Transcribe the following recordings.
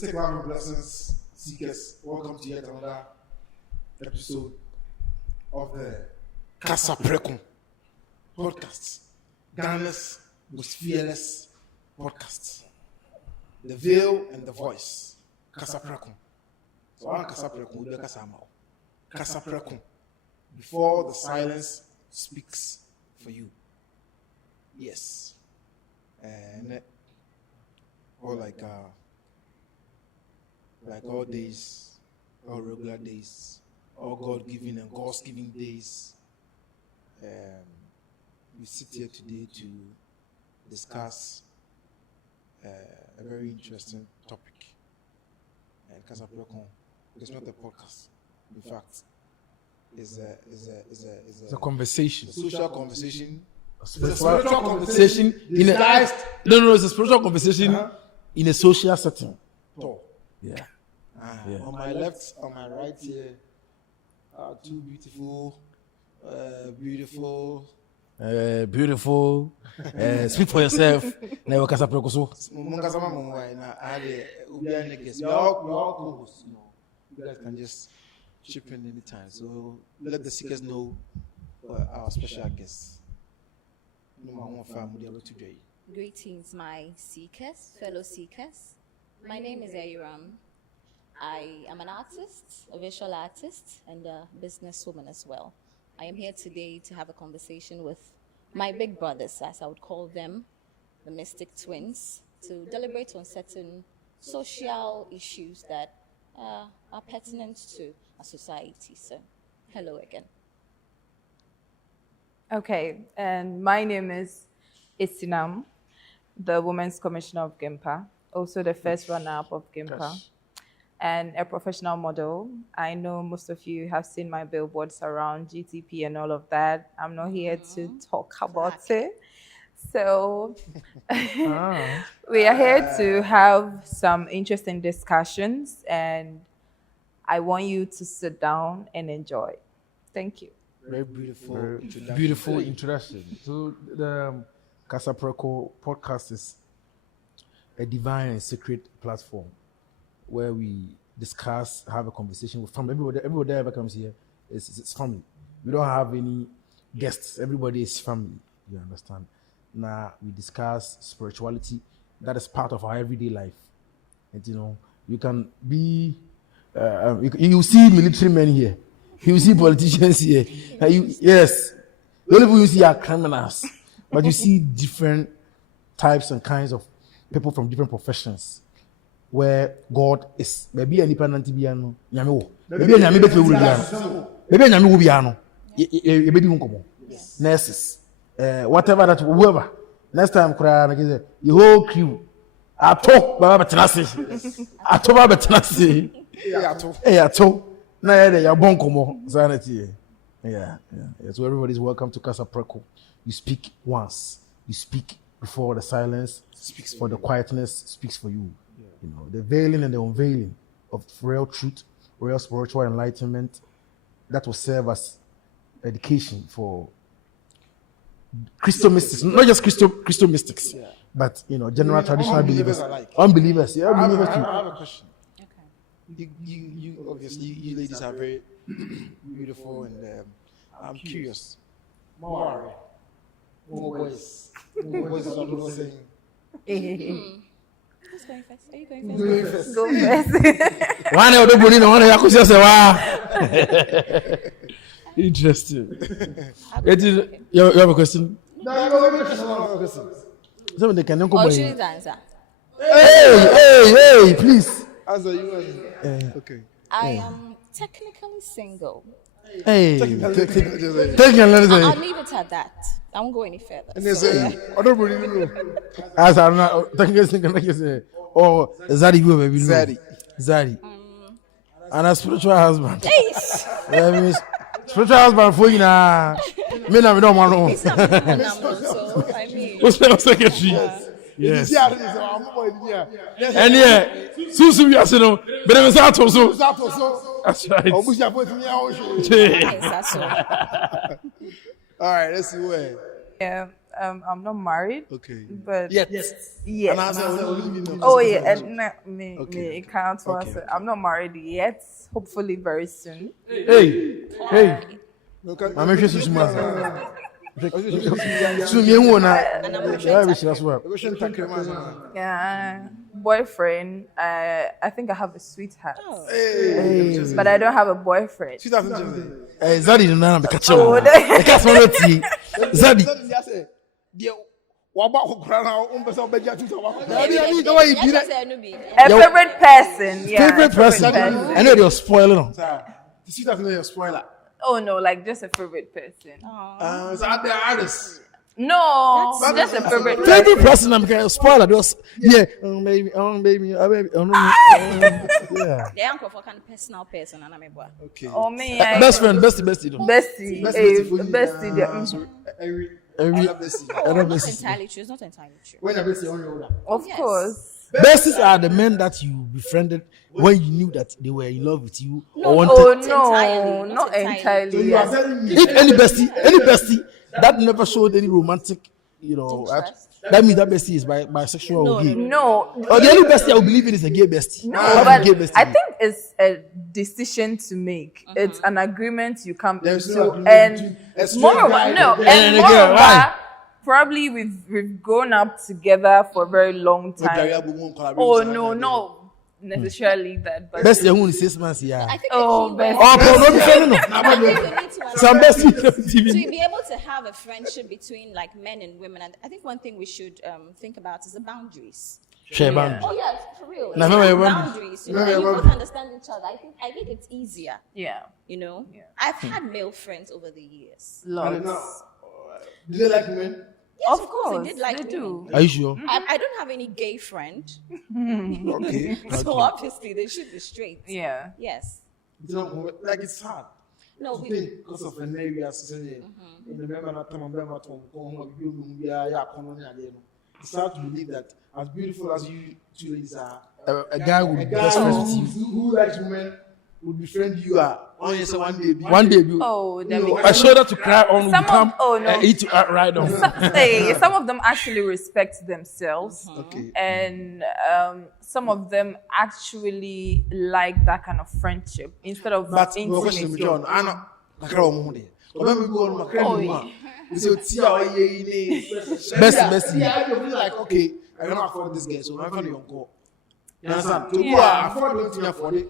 Mystic Love and Blessings Seekers, welcome to yet another episode of the KASA PREKO podcast. Ghana's most fearless podcast. The veil and the voice. KASA PREKO. So I'm KASA PREKO, we be KASA Mao. KASA PREKO. Before the silence speaks for you. Yes. And or like all days, all regular days, all God-given and God's-given days. We sit here today to discuss a very interesting topic. And KASA PREKO is not a podcast. In fact, it's a conversation. A social conversation. It's a spiritual conversation in a it's a spiritual conversation in a social setting. Talk. Yeah. On my left, on my right here, two beautiful. Speak for yourself. Never KASA PREKO so. We all co-hosts. You guys can just chip in anytime. So let the seekers know our special guests. Greetings, my seekers, fellow seekers. My name is Eyram. I am an artist, a visual artist, and a businesswoman as well. I am here today to have a conversation with my big brothers, as I would call them, the Mystic Twins, to deliberate on certain social issues that are pertinent to our society. So, hello again. Okay, and my name is Isinam, the Women's Commissioner of GIMPA, also the first runner-up of GIMPA, and a professional model. I know most of you have seen my billboards around GTP and all of that. I'm not here to talk about it. So we are here to have some interesting discussions, and I want you to sit down and enjoy. Thank you. Very beautiful. Beautiful introduction. So the KASA PREKO podcast is a divine and sacred platform where we discuss, have a conversation with family. Everybody that ever comes here is family. We don't have any guests. Everybody is family. You understand? Now we discuss spirituality. That is part of our everyday life. And you can be. You see military men here. You see politicians here. Yes. The only people you see are criminals. But you see different types and kinds of people from different professions where God is. Maybe any penalty biano. Maybe any better will biano. Maybe any will biano. Maybe unkomo. Nurses. Whatever that whoever. Next time cry the whole crew. I talk Baba Tenasi. I talk Baba Tenasi. I talk. Yeah. So everybody's welcome to KASA PREKO. You speak once. You speak before the silence speaks for the quietness speaks for you. The veiling and the unveiling of real truth, real spiritual enlightenment that will serve as education for Christo mystics, not just Christo mystics, but general traditional believers, unbelievers. Yeah, unbelievers too. I have a question. You obviously, you ladies are very beautiful, and I'm curious. More boys are saying. Who's going first? Are you going first? Go first. One of the body, one of the say, wow. Interesting. You have a question? No, you have a question. Somebody can Or should I answer? Hey, please. Answer you. Okay. I am technically single. Hey, Take I'll leave it at that. I won't go any further. And they say, I don't really know. as I'm not technically single, like you say, or Zaddy, baby, Zaddy, and a spiritual husband. Spiritual husband for you now. Me now, we don't want to. It's not my number, so I mean. What's the secretary? Yes. And Susu, yes, but it was out also. That's right. Yes, that's all. All right, let's see where. Yeah. I'm not married. Okay. But Yes. yes. And I said, Oh yeah, and me Okay. can't answer. I'm not married yet. Hopefully very soon. Hey. I'm interested in Sumasa. So me wona. Yeah, we should as well. Yeah, boyfriend. I think I have a sweetheart, Hey. but I don't have a boyfriend. Zadi no na be catch Oh, you. that- E ka so reti. Zadi. A favorite person. Yeah, Favorite person. I know you're spoiling. Oh no, like just a favorite person. So are there artists? No, just a favorite person. Favorite person I'm going to spoil it. Yeah, baby, yeah. The uncle for kind of personal person, and I'm a boy. Okay. Oh me, Best friend, bestie. bestie, bestie. Every Not entirely true. It's not entirely true. When I bet you on your order. Of course. besties are the men that you befriended when you knew that they were in love with you or wanted. Oh Not no, entirely, not not entirely. So entirely. you are Yes. telling me. If any bestie that never showed any romantic, Interest. that means that bestie is bisexual or gay. No, Or the only bestie I will believe in is a gay bestie. no, What but is gay bestie? I think it's a decision to make. It's an agreement you come There's into, no agreement and between a straight moreover, guy no, and and a girl, moreover, right? probably we've grown up together for a very long time. Oh no, not necessarily that, but Bestie who is 6 months, yeah. I think Oh, the key best- word- Oh, bro, no be friend, no. I think we need to Some bestie don't to even. be able to have a friendship between like men and women, and I think one thing we should think about is the boundaries. Share boundary. Oh yeah, for real. Now, If you remember, have boundaries, and you both understand each other. I think it's easier. yeah, I've had male friends over the years. lots. Do they like women? Yes, Of course, they did like they women. do. Are you sure? I don't have any gay friend, Okay. so obviously they should be straight. Yeah. Yes. Like it's hard. No, To we. think because of an area society. In the member not come it's hard to believe that as beautiful as you two ladies are, A guy will a be guy best friends with you. who likes women would befriend you on yes one day. One day, you Oh, that No, makes a shoulder to cry on will Some of- become oh, no. eat to ride on. some of them actually respect themselves, Okay. and some of them actually like that kind of friendship instead of But no question, intimacy. John. I know. Kakra omo de. Remember we go on my credit one. We say tia Bestie. Yeah, I feel like okay, I cannot afford this guy, so I'm going to go. You understand? To go afford it, to afford it.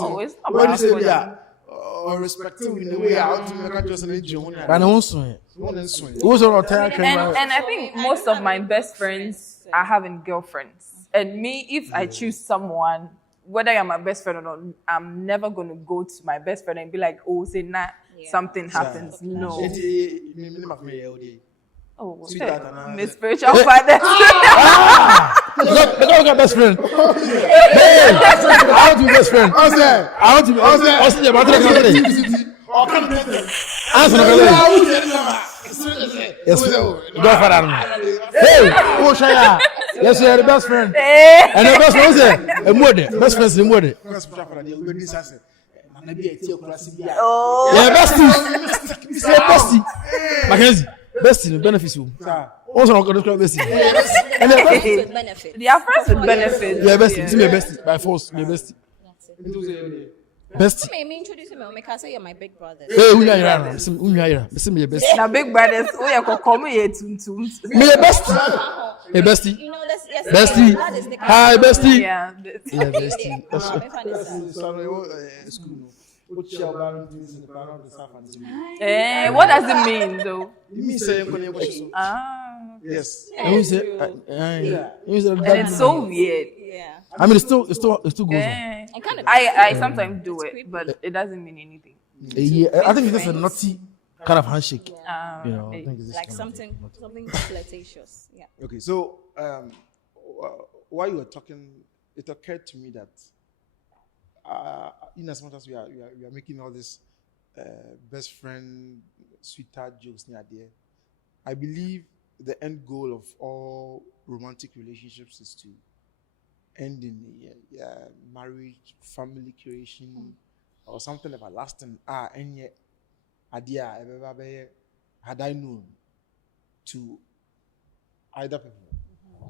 Oh, it's not When you about say affording. yeah, or respecting in the way out to make just an engine. But I won't swing. One and swing. Who's on our tire? And I think most of my best friends are having girlfriends. And me, if I choose someone, whether I'm my best friend or not, I'm never going to go to my best friend and be like, oh, say nah, something happens. No. Oh, Sweetheart and I- my spiritual father. Look at best friend. Hey, I want to be best friend. I want to be. I see the battery. Answer the Yes, Godfather. Hey, oh Shaya. Yes, you're the best friend. And the best friend is a mother. Best friend is a mother. Oh, Yeah, bestie. Say bestie. Mackenzie. Bestie no benefits you. Also, I'm going to bestie. And they're friends with benefits. they are friends with benefits. Yeah, bestie. It's me a bestie by force. Me a bestie. That's it. Bestie. Me introduce me. I can say you're my big brother. Hey, who you are? Who you are? Me a bestie. Now, big brothers, we are coming here to. Me a bestie. A bestie. You know that's yes. Bestie. That is the Hi, bestie. Yeah. Yeah, bestie. What What does it mean, though? Yes. Who say? Who say And that? it's so weird. Yeah. I mean, it still goes on. And kind of. I sometimes do it, but it doesn't mean anything. Yeah, I think it's just a naughty kind of handshake. You know, I think it's just Like kind of something flirtatious. Yeah. Okay, so while you were talking, it occurred to me that in as much as we are making all this best friend, sweetheart jokes near there, I believe the end goal of all romantic relationships is to end in marriage, family creation, or something everlasting. And yet, idea had I known to either people.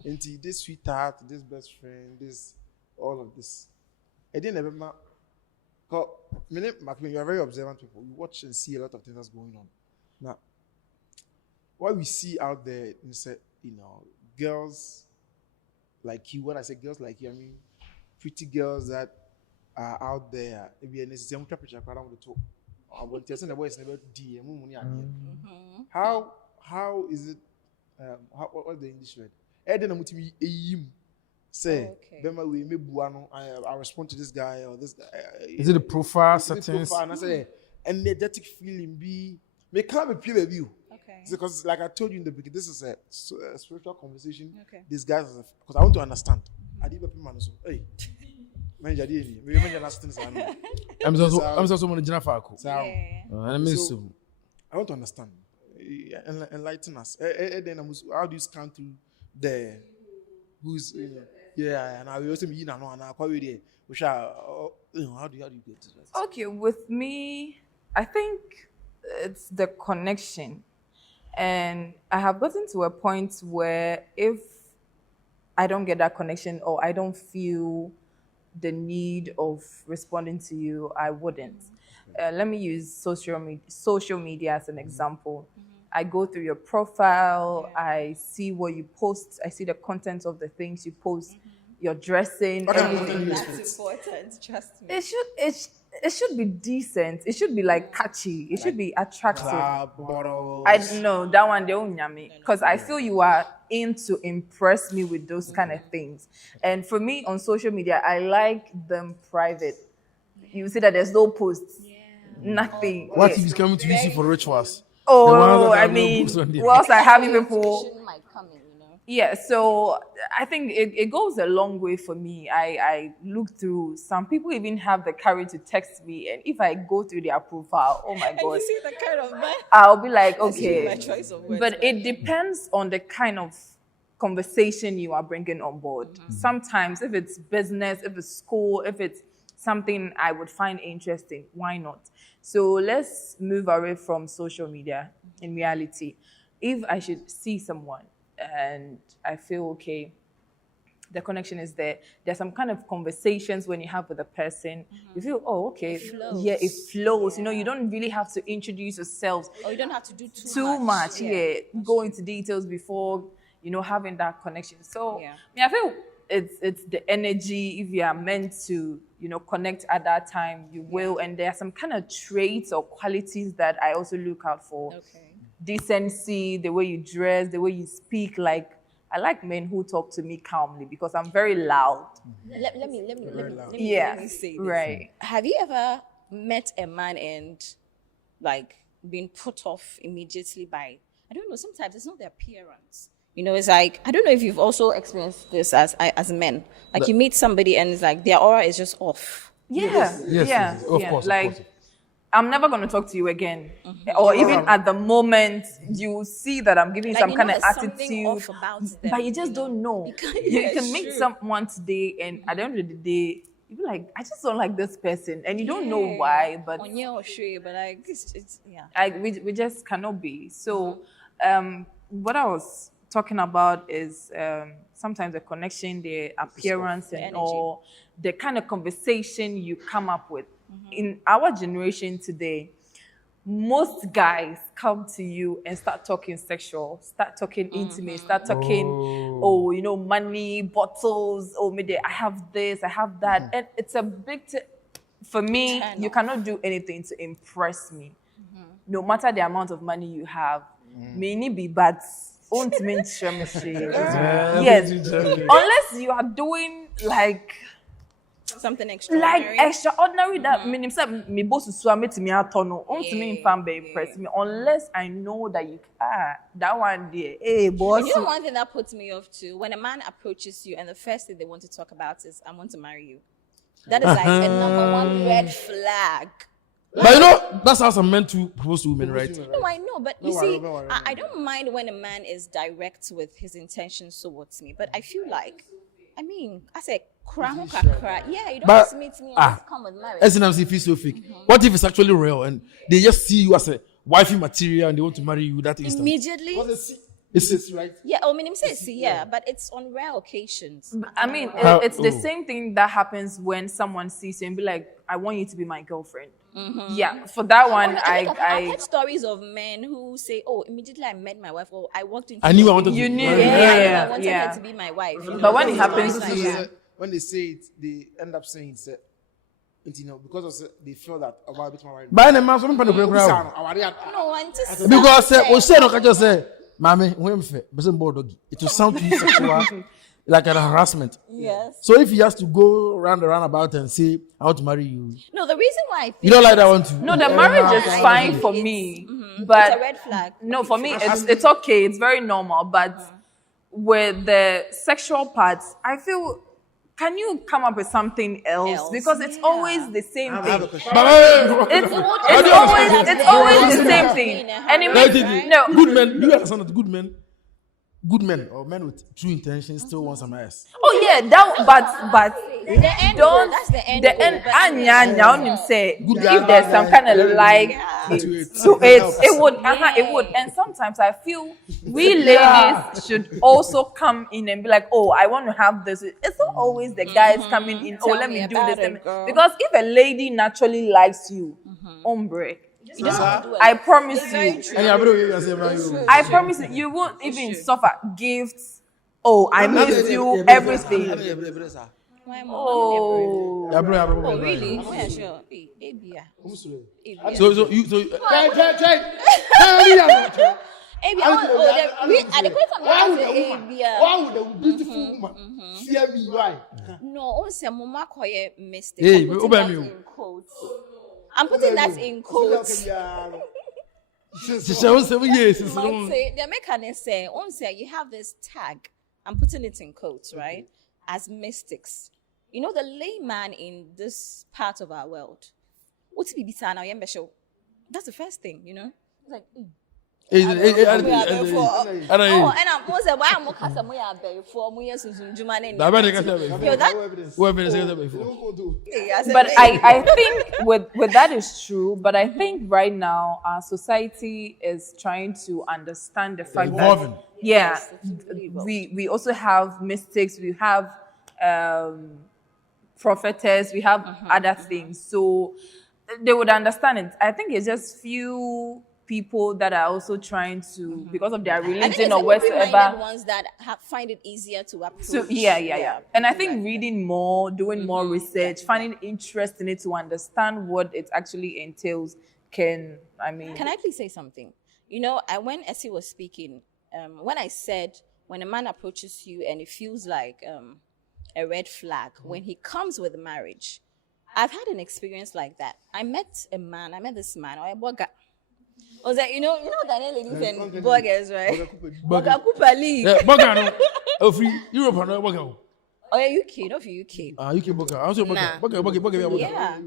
Into this sweetheart, this best friend, this all of this. I didn't ever. Because McMaine, you are very observant people. You watch and see a lot of things that's going on. Now, what we see out there, girls like you. When I say girls like you, I mean pretty girls that are out there. Maybe how is it? What's the English word? Say, I respond to this guy or this guy. Is it a profile settings? And I say, energetic feeling may come appear with you. Okay. Because, like I told you in the beginning, this is a spiritual conversation. Okay. These guys, because I want to understand. I did hey, man, I'm also going to Jafako. I want to understand. Enlighten us. How do you scan through the who's and I will also be how do you get to that? Okay, with me, I think it's the connection. And I have gotten to a point where if I don't get that connection or I don't feel the need of responding to you, I wouldn't. Let me use social media as an example. I go through your profile, I see what you post, I see the content of the things you post, your dressing, everything. That's important, trust me. It should be decent. It should be like catchy. It should be attractive. Bottles. I know that one they don't me because I feel you are in to impress me with those kind of things. And for me on social media, I like them private. You see that there's no posts, nothing. What if he's coming to use you for rituals? Oh, I mean, whilst I have people. Might come in, you know. Yeah, so I think it goes a long way for me. I look through, some people even have the courage to text me, and if I go through their profile, oh my God. And you see the kind of man. I'll be like, okay. My choice of words, but it depends on the kind of conversation you are bringing on board. Sometimes if it's business, if it's school, if it's something I would find interesting, why not? So let's move away from social media in reality. If I should see someone and I feel okay, the connection is there. There's some kind of conversations when you have with a person. You feel, oh, okay. It flows. You know, you don't really have to introduce yourselves. Or you don't have to do too much. Go into details before, having that connection. So I feel it's the energy. If you are meant to, connect at that time, you will. And there are some kind of traits or qualities that I also look out for. Okay. Decency, the way you dress, the way you speak. Like, I like men who talk to me calmly because I'm very loud. Let me say this. Right. Have you ever met a man and been put off immediately by, I don't know, sometimes it's not the appearance. It's like, I don't know if you've also experienced this as men. Like you meet somebody and it's like their aura is just off. Yes. Of course. Like, I'm never going to talk to you again. Or even at the moment, you see that I'm giving some kind of attitude. But you just don't know. You can meet someone today and at the end of the day, you be like, I just don't like this person. And you don't know why. But on your shoe, but it's we just cannot be. So what I was talking about is sometimes the connection, the appearance and all, the kind of conversation you come up with. In our generation today, most guys come to you and start talking sexual, start talking intimate, start talking, money, bottles, maybe I have this, I have that. And it's a big, for me, you cannot do anything to impress me. No matter the amount of money you have, may be bad. Yes, unless you are doing something extraordinary. Extraordinary that me boss to me atono. Me fan be impress me unless I know that you that one day. Hey boss. You know one thing that puts me off too, when a man approaches you and the first thing they want to talk about is I want to marry you. That is like a number one red flag. But that's how some men to propose to women, right? No, I know, but you see, I don't mind when a man is direct with his intentions towards me, but I feel like, I say, you don't have to meet me and come with marriage. SNMC feels so fake. What if it's actually real and they just see you as a wifey material and they want to marry you that instant? Immediately? It's right. Yeah, I mean, him says, yeah, but it's on rare occasions. I mean, it's the same thing that happens when someone sees you and be like, I want you to be my girlfriend. Yeah, for that one, I've heard stories of men who say, "Oh, immediately I met my wife, or I walked into." I knew I wanted You to. knew, I wanted her to be my wife. But when it happens to you, When they say it, they end up saying it. Because they feel that about bit more. By the man, some people don't know. No, I'm just Because we said, "Okay, just say, mommy, when it will sound to you sexual, like an harassment." yes. So if he has to go round the roundabout and say, "I want to marry you," No, the reason why I think you don't like that one too. no, the marriage is fine for me, but it's a red flag. no, for me, it's okay. It's very normal. But with the sexual parts, I feel, can you come up with something else? Because it's always the same thing. It's always the same thing. And it makes, no, Good men, you understand that good men or men with true intentions still want some ass. oh yeah, that, but The end don't, goal, that's the end the goal, end, but anya say, if there's some kind of like to it would. And sometimes I feel we ladies should also come in and be like, oh, I want to have this. It's not always the guys coming in, oh, Tell let me me do about this. it, girl. Because if a lady naturally likes you, hombre, you don't have to do it. I promise It's very you, true. And I believe you can say, "Man, you." I promise you, you won't even suffer gifts. Oh, I miss you, everything. My mom, Oh, Yeah, bro. oh, really? Yeah, sure. Abia. So you At the point Why of would a woman? Why would a beautiful woman fear me? Why? no, onse mama koye mistake. Hey, I'm putting Obama, that you. in quotes. I'm putting that in quotes. she shall 7 years. But say, the mechanic say, once you have this tag, I'm putting it in quotes, right? As mystics. You know, the layman in this part of our world. What's Bibita now? That's the first thing, you know? It's like, oh, and I'm most of why I'm more cast more for years in Jumane. but I think with that is true. But I think right now our society is trying to understand the fact Evolving. that we also have mystics, we have prophetess, we have other things, so they would understand it. I think it's just few people that are also trying to, because of their religion or whatsoever, ones that find it easier to approach. so yeah. And I think reading more, doing more research, finding interest in it to understand what it actually entails can I please say something? You know, when Essie was speaking, when I said when a man approaches you and it feels like a red flag, when he comes with marriage, I've had an experience like that. I met this man, or a boga. I was like, you know, Ghanaian ladies and burgers, right? Burger Cooper Lee. Burger, no. Free Europe, no burger. Oh, yeah, UK, not for UK. UK burger. I also burger. Yeah.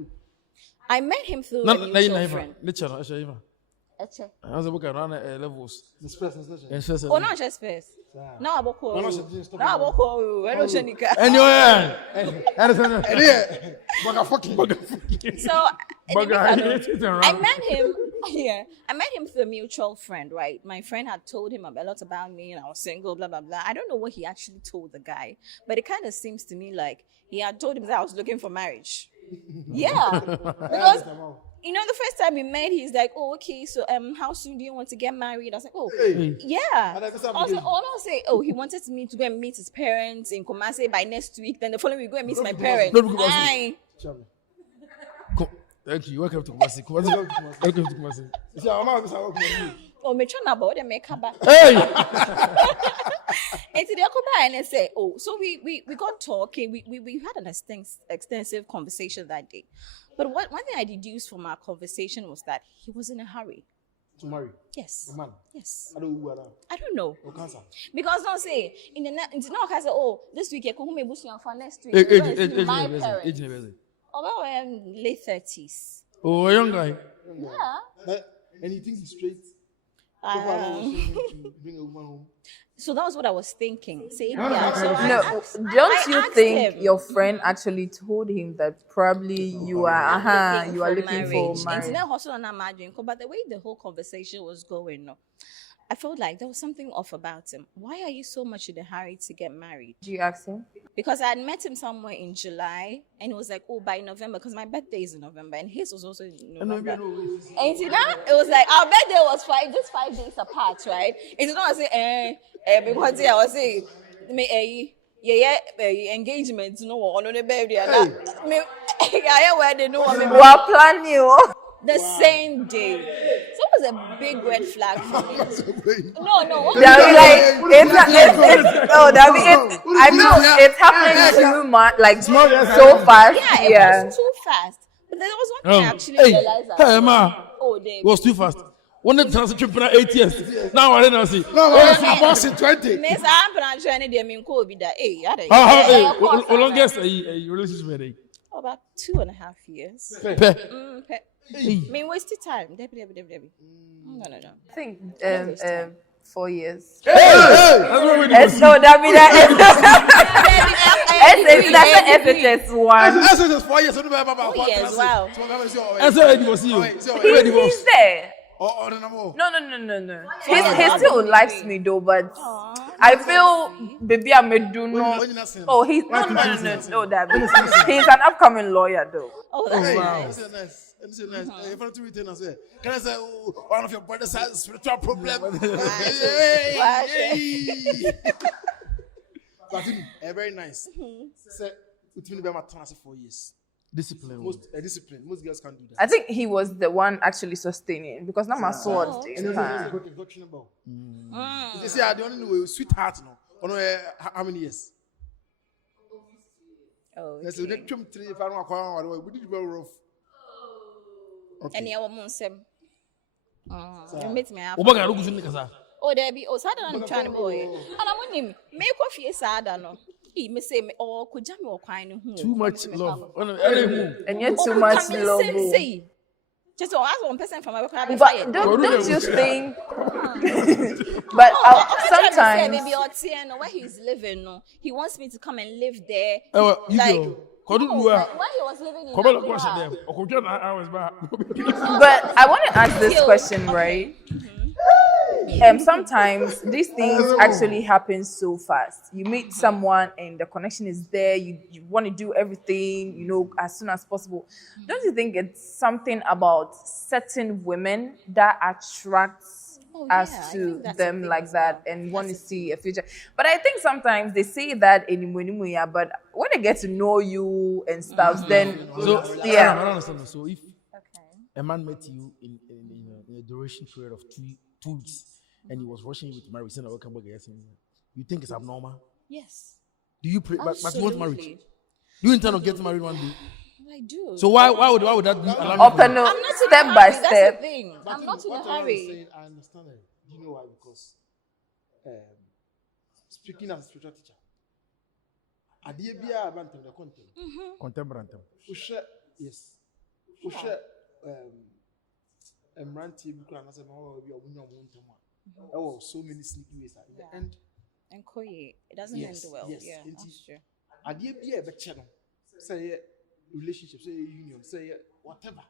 I met him through No, a mutual friend. Eche. I was burger run levels. Oh, not just space. Now I walk over. Now I walk over. I don't show Nika. Anyway, So burger. I met him. Yeah, I met him through a mutual friend. Right, my friend had told him a lot about me, and I was single. Blah blah blah. I don't know what he actually told the guy, but it kind of seems to me like he had told him that I was looking for marriage. Yeah, because you know the first time we met, he's like, "Oh, okay. So how soon do you want to get married?" I was like, "Oh, yeah." I was like, "Oh, he wanted me to go and meet his parents in Kumasi by next week. Then the following week, go and meet my parents." Thank you. Welcome to Kumasi. Welcome to Kumasi. Oh, me trying about them make back. Hey. And today I come back and I say, "Oh, so we got talking. We had an extensive conversation that day. But one thing I deduced from our conversation was that he was in a hurry To marry? Yes. A man? Yes. I don't know. Or cancer? Because don't say in the now I say, oh, this week you come me boost for next week. My parents. About late 30s. Oh, a young guy. Yeah. And you think he's straight? Bring a woman home. So that was what I was thinking. Say, don't you think your friend actually told him that probably you are looking for marriage? But the way the whole conversation was going, I felt like there was something off about him. Why are you so much in a hurry to get married? Do you ask him? Because I had met him somewhere in July, and he was like, "Oh, by November," because my birthday is in November, and his was also in November. And you know, it was like our birthday was just 5 days apart, right? It's not say, because I was saying, me, engagement, no, on the birthday, me, yeah, where they know me. We are planning. The same day. So it was a big red flag for me. No. That be like I know it's happening too much, like so fast. Yeah, it was too fast. But there was one thing I actually realized. Hey, ma. Oh, they It was too fast. When the transit for 8 years. Now I didn't see. No, I was in 20. Miss I'm trying to mean cool be that. Hey, How longest a relationship? About 2.5 years. I mean, wasted time. Debbie. No. I think 4 years. Hey! That's what we do. No, that means that's an FHS one. That's 4 years. 4 years, wow. That's why I divorce you. He's there. Oh, no. No. He still likes me though, but I feel baby I may do no. Oh, he's no. That he's an upcoming lawyer though. Oh, that's wow. nice. Can I say one of your brothers has spiritual problem? But very nice. Say, it's been about 4 years. Discipline. Most girls can't do that. I think he was the one actually sustaining because now my sword takes And time. they say I don't know sweetheart no. How many years? Oh, Let's say next 3 if I don't acquire we did well rough. Okay. and yeah, Monsem. You meet me up. Obaga rugu shuni kasa. Oh, there be. Oh, sada I'm trying to boy. And I'm on him. Make coffee sada no. He me say me oh could jam or kind of Too much love. And yet too much love. Just ask one person from my work. But don't you think? But sometimes maybe where he's living, no, he wants me to come and live there. Like, why he was living in Accra. But I want to ask this question, right? Sometimes these things actually happen so fast. You meet someone and the connection is there. You want to do everything, as soon as possible. Don't you think it's something about certain women that attracts us to them like that and want to see a future? But I think sometimes they say that anymore, but when they get to know you and stuff, then I don't understand. So if a man met you in a duration period of 2 weeks and he was rushing you with marriage, saying, "Welcome back," you think it's abnormal? Yes. Do you pray? But you want marriage? Do you intend on getting married one day? I do. So why would that be? I'm not step by step. That's the thing. I'm not in a hurry. I understand it. Do you know why? Because speaking as a spiritual teacher, Adiyabia abantem the content. Contemporary. Yes. Emranti buku na say no we omunya omuntama. Oh, so many sneaky ways in the end. And Koye, it doesn't end well. Yes. Yeah, that's true. Adiyabia be che no. Say relationship, say union, say whatever.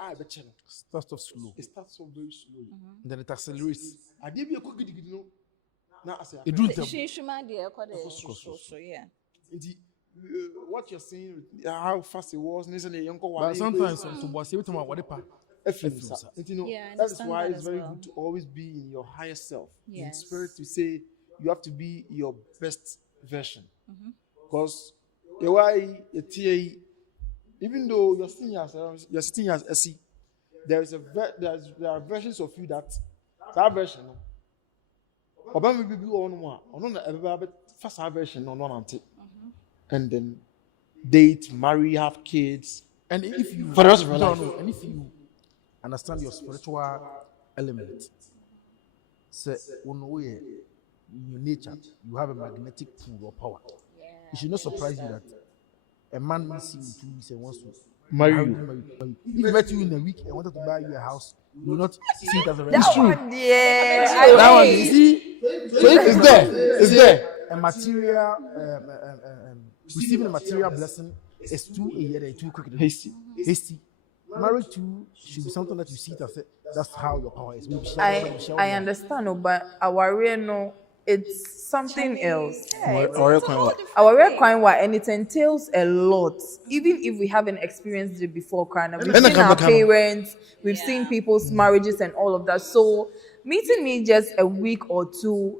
I be che no. Starts off slow. It starts off very slowly. Then it accelerates. Adiyabia ko gidi no. Na I say It do tell. Shishuma dear, so yeah. What you're saying, how fast it was, but sometimes to boss every time what the part. That is why it's very good to always be in your higher self. Yes. In spirit, to say you have to be your best version. Because even though you're sitting as Essie, there are versions of you that version. First version and then date, marry, have kids, and if you for the rest of your life. And if you understand your spiritual element, say in your nature, you have a magnetic pool of power. It should not surprise you that a man meets you in 2 weeks and wants to marry you. If he met you in a week and wanted to buy you a house, you will not see it as a That's true. That one, you see, so it's there. A material, receiving a material blessing is too quick. Hasty. Marriage too should be something that you see it as that's how your power is. I understand, but our real no, it's something else. Our real coin, and it entails a lot. Even if we haven't experienced it before, we've seen our parents, we've seen people's marriages and all of that. So meeting me just a week or two,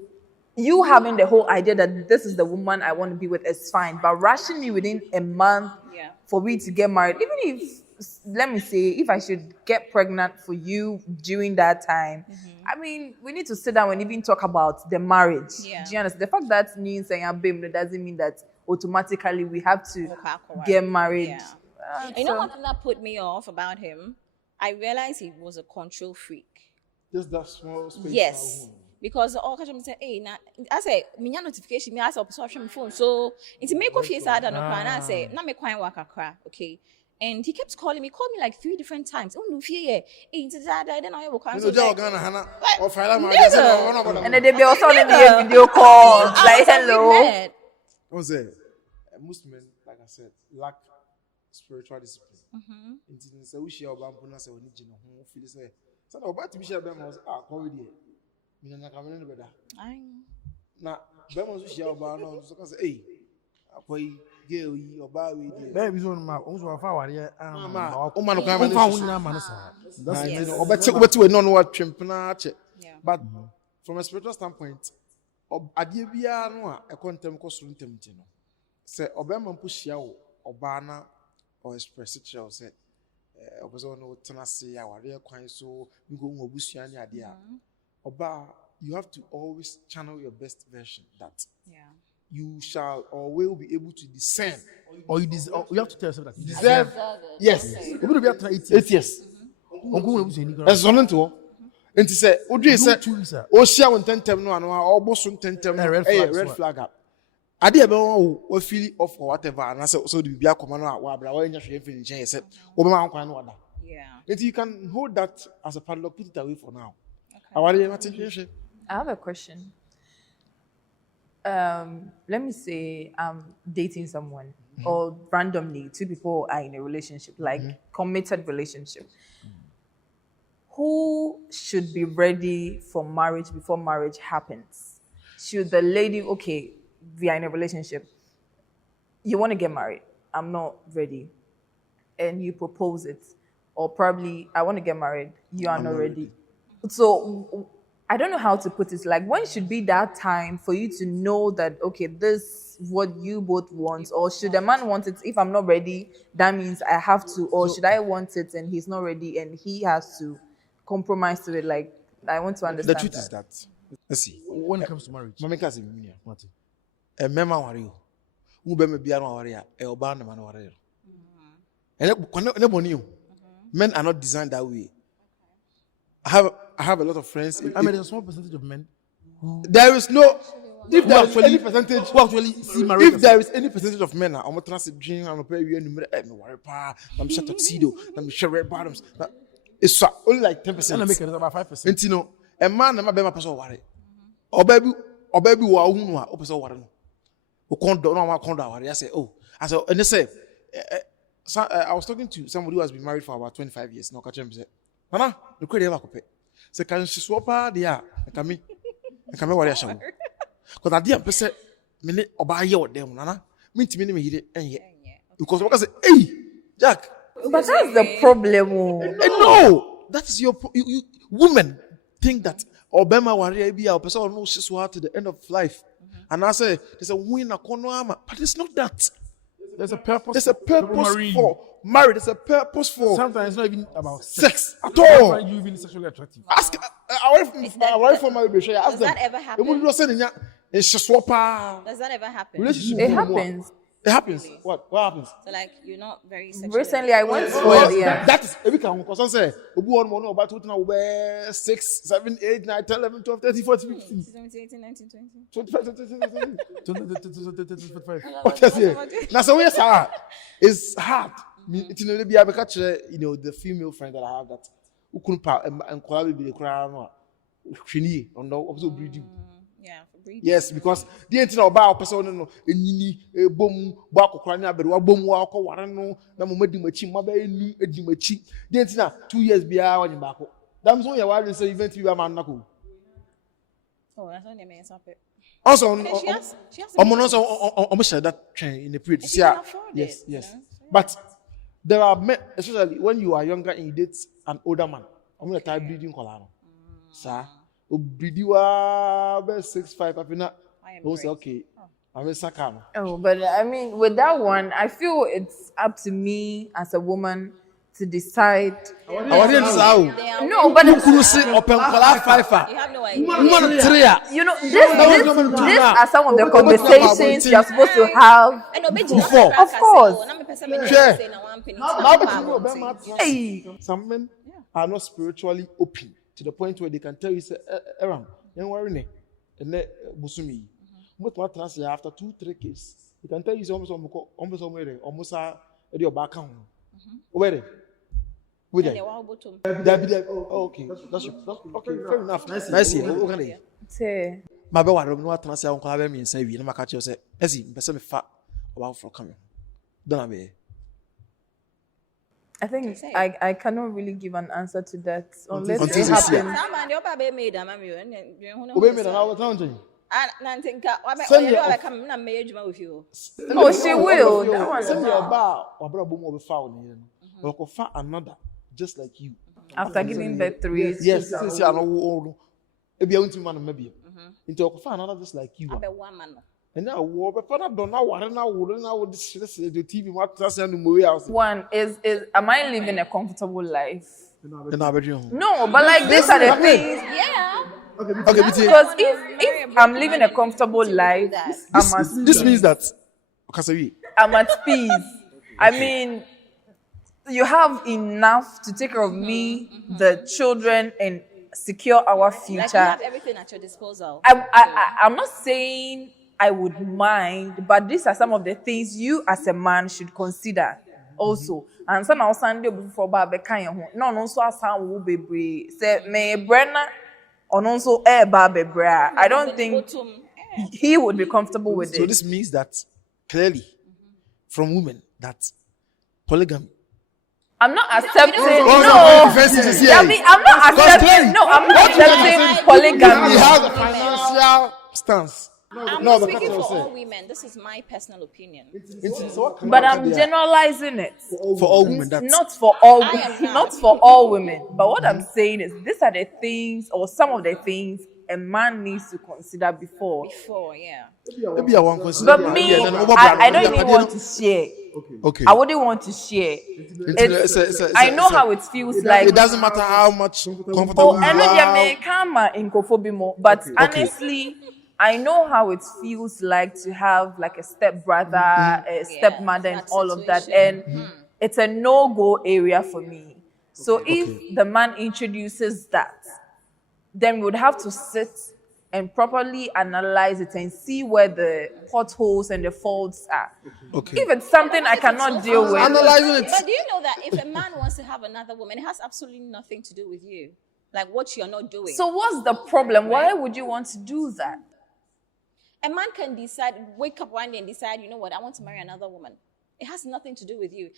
you having the whole idea that this is the woman I want to be with is fine, but rushing me within a month for me to get married, even if, let me say, if I should get pregnant for you during that time, I mean, we need to sit down and even talk about the marriage. Yeah. Do you understand? The fact that means saying doesn't mean that automatically we have to get married. Yeah. You know one thing that put me off about him? I realized he was a control freak. Just that small space. Yes. Because all customers say, hey, now I say, me notification, me I say, my phone. So it's make a face out and I say, na me quite work a cry, okay. And he kept calling me. Called me like 3 different times. Oh no, fear, then I will come. And then they be also on the video call, like hello. What's that? Most men, like I said, lack spiritual discipline. So we share about bonus or need to know feel say. So about to be share them was COVID. Me na kamera no beda. Na them was share about no so say hey, akwai girl yi oba we dey. Baby so ma onso fa ware Woman no kan ma na ma sa. That's obeti we no what twempna che. But from a spiritual standpoint, adie bia no a ekontem koso ntem ti no. Say obema mpo hia wo oba na or express it yourself say obozo no tenase ya ware kwan so ngo ngobusua ni ade a. Oba, you have to always channel your best version that you shall or will be able to discern. Or you have to tell yourself that you deserve. Yes. You will be after 8 years. That's one to and to say, Odri said, oh, share one tentem no, and all bosom tentem, red flag up. I did a feel off or whatever, and I said, so do be a commander, but I want you to finish. I said, Obama, and you can hold that as a padlock, put it away for now. I have a question. Let me say I'm dating someone, or randomly 2 people are in a relationship, like committed relationship. Who should be ready for marriage before marriage happens? Should the lady, okay, we are in a relationship, you want to get married, I'm not ready, and you propose it, or probably I want to get married, you are not ready. So I don't know how to put it. Like, when should be that time for you to know that, okay, this is what you both want? Or should a man want it? If I'm not ready, that means I have to. Or should I want it and he's not ready and he has to compromise to it? Like, I want to understand. The truth is that, let's see. When it comes to marriage, a mema wario, ubeme biano waria, a obana man wario. And men are not designed that way. I have a lot of friends. I mean, there's a small percentage of men. There is no. If there is any percentage, who actually see marriage. If there is any percentage of men, I'm not trying to dream. I'm pay you any. I'm sure tuxedo. I'm sure red bottoms. It's only like 10%. And I make it about 5%. And you know, a man never be my person worry. Or baby, wa unu o person worry no. O kondo no ma kondo worry. I say, and they say, I was talking to somebody who has been married for about 25 years. No, catch him say. Nana, the credit ever cope. So can she swap her there? Can me worry about. Because I didn't say me oba here with them, Nana. Me to me hear it because what I say, hey, Jack. But that's the problem. No, that is your you women think that Obama worry be our person no she swap to the end of life, and I say there's a win a corner, but it's not that. There's a purpose. There's a purpose for marriage. There's a purpose for. Sometimes it's not even about sex at all. Find you even sexually attractive. Ask my wife for my baby. Ask them. Does that ever happen? Does that ever happen? It happens. It happens. What happens? So like you're not very sexually. Recently, I went for that is every can because I say we want more about 6, 7, 8, 9, 10, 11, 12, 13, 14, 15, 17, 18, 19, 20. 25. What is it? Now so yes, it's hard. It's the female friend that I have that who couldn't and collaborate with the crowd. Yes, because the internet about person no enini ebom bo akokora nya bedo abom wa akoware no na mo madi machi mabe enu edi machi the internet 2 years bia wanye baako That's why you are say event you man nako. Oh, that's what they mean. Something. Also, She has almost share that train in the period. she can afford Yes, it, yes. you know? But there are men, especially when you are younger and you date an older man. I'm going to type breeding color. Sir, breeding wa 6'5". I feel not. Also okay. I'm a sakano. Oh, but I mean, with that one, I feel it's up to me as a woman to decide. I didn't say. No, but You could say open color 5. You have no idea. Woman 3. you know, these are some of the conversations you're supposed to have. Before. Of course. Hey. Some men are not spiritually open to the point where they can tell you, say, Eyram, don't worry, and then busumi. But what transfer after 2-3 cases, they can tell you almost somewhere, almost at your back home. Where? With it. Okay. That's okay. Fair enough. Nice. Okay. Say. My boy, I don't know what transfer on call me and say, you know, my catcher say, Essie, person fat about for coming. Don't be. I think I cannot really give an answer to that unless Until it you see it. happens. Oh, she will. That one. Send your bar or brother will be found. Or go find another just like you. After giving birth 3 Yes, since you are no maybe I want to man maybe. Into go find another just like you. And now we don't now this the TV what that's the movie house. One is am I living a comfortable life? No, No, but like these are the things. Yeah. Okay, Because if I'm living a comfortable life, this means that I'm at peace. I mean, you have enough to take care of me, the children, and secure our Like future. you have everything at your disposal. I'm not saying I would mind, but these are some of the things you as a man should consider also. And some of Sunday before Barbecue, no, so as I will be say, may Brenna or also air Barbara. I don't think he would be comfortable with it. So this means that clearly from women that polygamy. I'm not accepting. I'm not accepting. No, I'm not accepting polygamy. He has a financial stance. I'm speaking for all women. This is my personal opinion. But I'm generalizing it. For all women, that's Not for all women. But what I'm saying is these are the things or some of the things a man needs to consider before. Yeah. maybe I won't consider. But me, I don't even want to share. Okay. I wouldn't want to share. I know how it feels like. It doesn't matter how much comfortable you I know are. but honestly, I know how it feels like to have like a stepbrother, a stepmother, and all of that. And it's a no-go area for me. So if the man introduces that, then we would have to sit and properly analyze it and see where the potholes and the faults are. Okay. If it's something I cannot deal with. Analyzing it. But do you know that if a man wants to have another woman, it has absolutely nothing to do with you, like what you're not doing. So what's the problem? Why would you want to do that? A man can decide, wake up one day and decide, you know what, I want to marry another woman. It has nothing to do with you.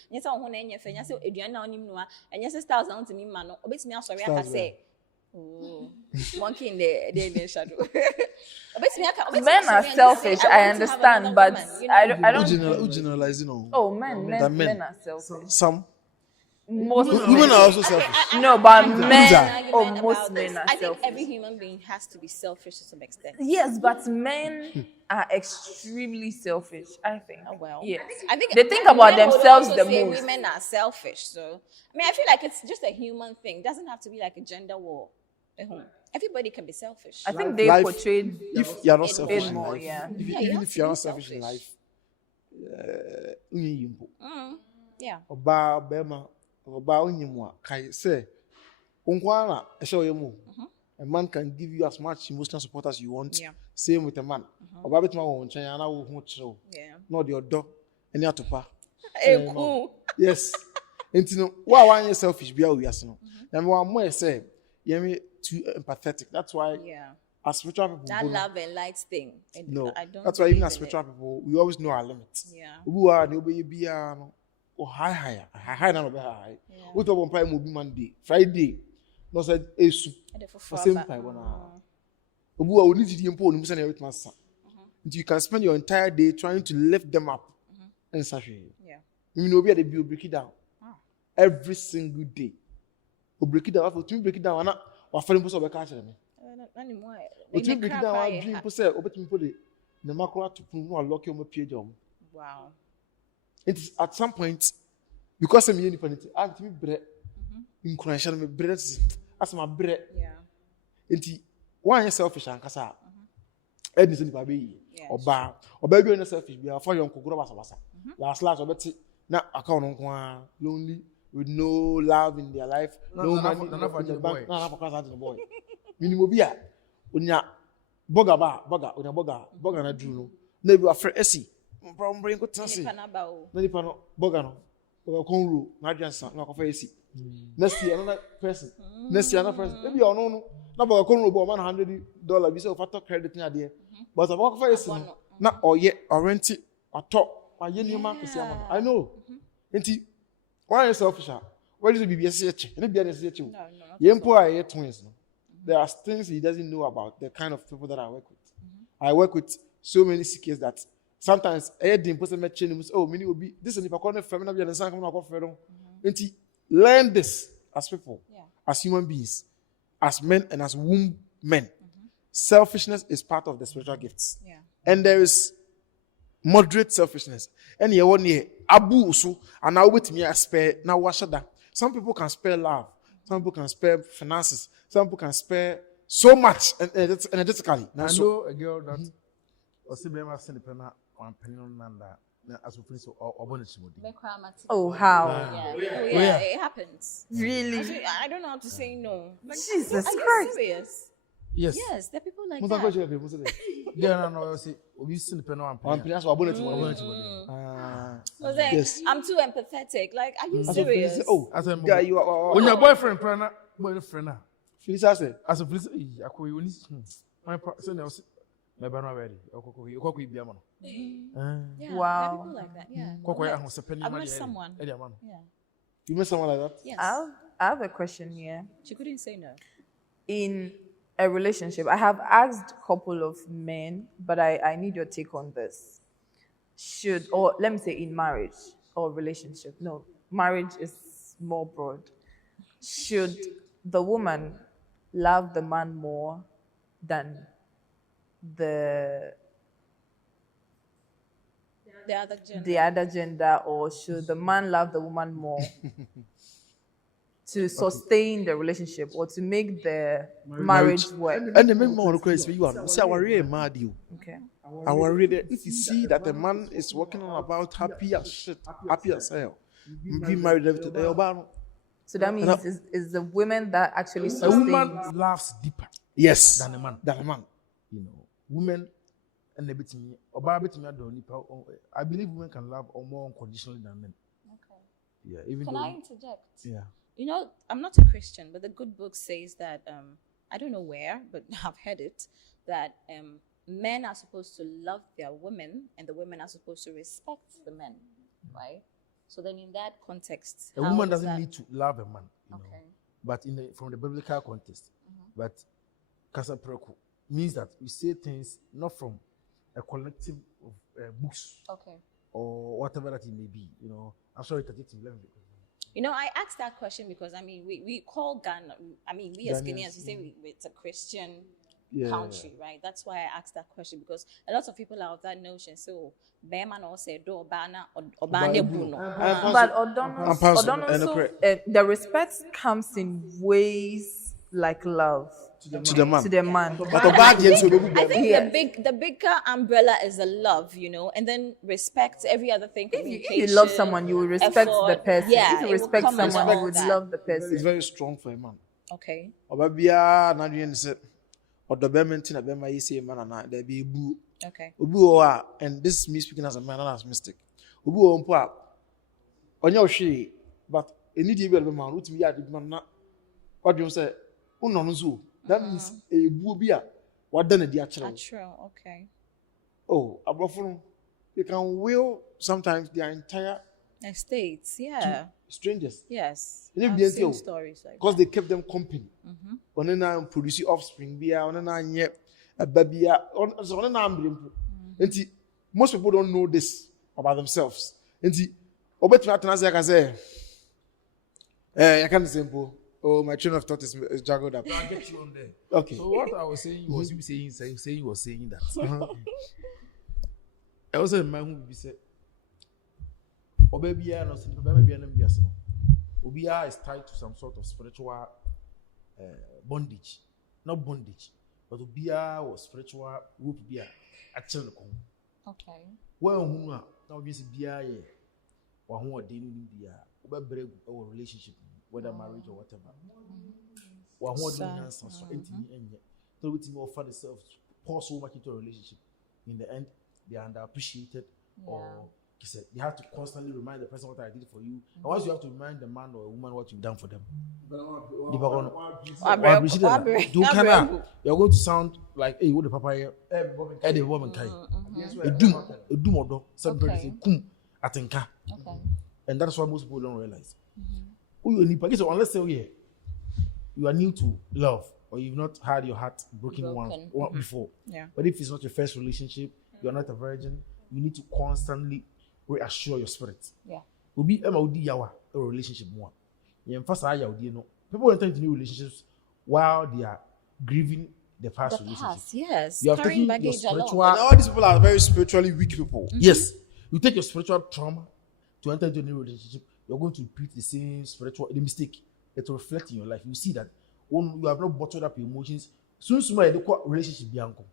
Monkey in the shadow. Men are selfish, I understand, but I don't. Generalizing on. Oh, men are selfish. Some Most women are also selfish. No, but men, most men are I think selfish. every human being has to be selfish to some extent. Yes, but men are extremely selfish, I think. Oh, well. Yes. I think they think about men would themselves also the say most. Women are selfish, so I mean, I feel like it's just a human thing. It doesn't have to be like a gender war. Everybody can be selfish. I think they Life, portrayed if you're not selfish in more, life, yeah. even if you're not selfish in life, Yeah. Oba bema oba onyimwa kai say unkwana esho a man can give you as much emotional support as you want. Yeah. Same with a man. Oba betuma wo nchen ana wo hu chiro. Yeah. No the odo any atopa. Cool. Yes. Entino why one you selfish bia we ase no. Na me one more say yemi too empathetic. That's why as spiritual people That love and light thing. No. I don't That's why even believe as in spiritual people we always know our limits. Yeah. Obu wa ne obeye bia no. Oh high na no be high. We talk on Prime Movie Monday, Friday. no said esu for same time obu a oni didi mpo oni say na wetuma sa and you can spend your entire day trying to lift them up and such you know be dey break it down every single day o break it down for to break it down na wa fere mpo so be ka chere me o to break it down wa dream mpo say obetumi mpo dey na makro atupu no lock your page on. Wow. It is at some point because I'm any penalty. I'm to me bread. In Croatian, me bread as my bread. Yeah. Enti one is selfish and kasa. Edison baby or baby on selfish. Be for your uncle basa. Last obeti na account on lonely with no love in their life. No money in the bank. No because the boy. Minimum bia onya boga na dru no. Na be afre Essie. Bring go tansi. Na nipa no boga no. Boga konro na adwansa na kofa Essie. Next year another person. Next year another person. Maybe you no na boga konro bo man $100 bi say o factor credit na there. But boga kofa Essie na oye rent it ato aye ni ma kesi am. I know. Enti why is selfish? Why is be BBS eche? Na BBS eche. No. Yempo aye twins no. There are things he doesn't know about the kind of people that I work with. I work with so many CKs that sometimes I didn't put some change. Oh, many will be this and if I call it feminine, and some come out from learn this as people, as human beings, as men and as women. Selfishness is part of the spiritual gifts, and there is moderate selfishness. And you want abu so and now with me I spare now wash that. Some people can spare love, some people can spare finances, some people can spare so much energetically. I know a girl that was send the penna on penny on nanda as we finish Oh, how? Yeah, it happens. Really? I don't know how to say no. Like, Jesus are you Christ. serious? Yes. Yes, there are people like that. Yeah, no, see, we send the penny on penny. Yes. I'm too empathetic. Like, are you serious? Oh, guy, you are when your boyfriend, boyfriend, Felisa said, as a police, I call you my son. My banner ready. Yeah, Wow. people like that. Yeah. I met someone. Yeah. You met someone like that? Yes. I have a question here. She couldn't say no. In a relationship, I have asked a couple of men, but I need your take on this. Or let me say in marriage or relationship. No, marriage is more broad. Should the woman love the man more than the other gender, or should the man love the woman more to sustain the relationship or to make the marriage work? And the main more crazy you are. See, our real mad you. Okay. Our real, if you see that the man is working on about happy as shit, happy as hell, be married every day. So that means it's the women that actually A sustain. woman loves deeper Yes, than a man. You know, women and a bit me, I believe women can love more unconditionally than men. Okay. Yeah, even Can though, I interject? yeah. You know, I'm not a Christian, but the good book says that, I don't know where, but I've heard it, that men are supposed to love their women and the women are supposed to respect the men, right? So then in that context, A woman doesn't need to love a man, you know, but from the biblical context. But KASA PREKO means that we say things not from a collective of books or whatever that it may be, you know. I'm sorry to take it. You know, I asked that question because, I mean, we call Ghana, I mean, we as Ghanaians, we say it's a Christian country, right? That's why I asked that question, because a lot of people are of that notion. So, Beman or say, do Obana or Obane Bruno. But the respect comes in ways like love to the man. But I think the bigger umbrella is the love, you know, and then respect, every other thing. If you love someone, you will respect the person. Yeah, if you respect someone, you would love the person. It's very strong for a man. Okay. Obabia na dwen se odobement na bema yesi man na there be bu. Okay. Obi o a, and this is me speaking as a man, not as mystic. Obi o mpo a onye ohwe, but eni die bi be man utimi ya de man na odwum se uno no so. That means a bu bi a wada na di a kire. True. Okay. Oh, abofo, you can will sometimes their entire Estates, yeah. Strangers. Yes. And if I've they seen tell- stories like Because that. they kept them company. On an arm produce offspring, be on an arm yet a baby on an arm. And most people don't know this about themselves. And Obet I say, I can't simple. Oh, my train of thought is juggled up. I'll get you on there. Okay. So what I was saying was you saying you were saying that. I was saying my who be said. Obebia no sin obebia no biase no. Obia is tied to some sort of spiritual bondage. Not bondage, but Obia was spiritual rope bia actually ko. Okay. Well hu a na obviously bia ye wa ho ode no bia obebre a relationship whether marriage or whatever. Wa ho ode no answer so entini enye. So we think offer themselves pour so much into a relationship. In the end, they are underappreciated or he said you have to constantly remind the person what I did for you. And once you have to remind the man or a woman what you've done for them, you're going to sound like, hey, what the papa the woman kai. Atinka. Okay. And that's why most people don't realize. Unless you are new to love or you've not had your heart broken once before. Yeah. But if it's not your first relationship, you are not a virgin, you need to constantly reassure your spirit. Yeah. Will be a relationship more. People enter into new relationships while they are grieving the past relationship. Yes. You have Carrying taken your baggage along. spiritual. And all these people are very spiritually weak people. Yes, you take your spiritual trauma to enter into a new relationship. You're going to repeat the same spiritual mistake. It will reflect in your life. You see that when you have not bottled up your emotions, soon the relationship be uncle.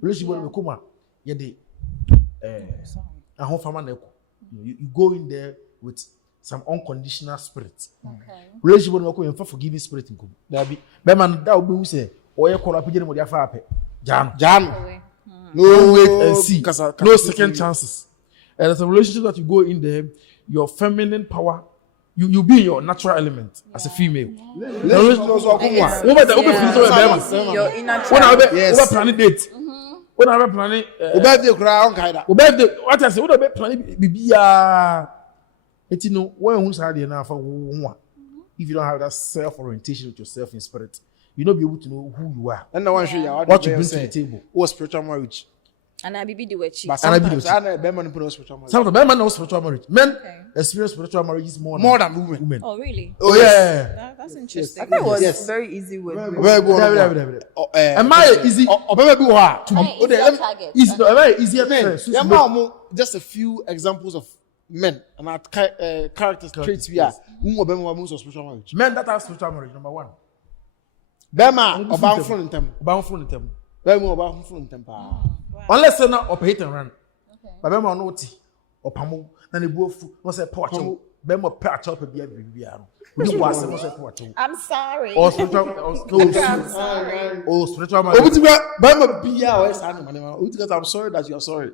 Relationship will come. You go in there with some unconditional spirit. Okay. Relationship will come for forgiving spirit. That man that will be say, "Oh, you call up again with your father." Jam. No wait and see. No second chances. And as a relationship that you go in there, your feminine power, you be in your natural element as a female. Your inner When I Yes. planning date. When I planning Birthday crown kind of. birthday, what I say, what I planning be it's you know when who's had enough for if you don't have that self-orientation with yourself in spirit, you'll not be able to know who you are. And no one show you What you bring to the table. What spiritual marriage. And I be the way cheap. But And I be sometimes the- I know men put spiritual marriage. Sometimes men knows spiritual marriage. Men Okay. experience spiritual marriage More than women. Oh, really? Oh yeah. That's interesting. I think it was Yes. very easy with Very Very good. Am I easy? Baby who are Right, it's your target. Easy. Very easier men. to Just a few examples of men and our characters traits we are. Who are spiritual marriage. men that have spiritual marriage. Number one. Bema about front in them. Bound from the temple. Bema about front in them. Unless they're not hit and run. Okay. But Bema no tea or pamo. Then they both was a porch. Bema patch up a beer. We was a porch. I'm sorry. Or spiritual. I'm sorry. Oh, spiritual marriage. Bema be our because I'm sorry that you are sorry.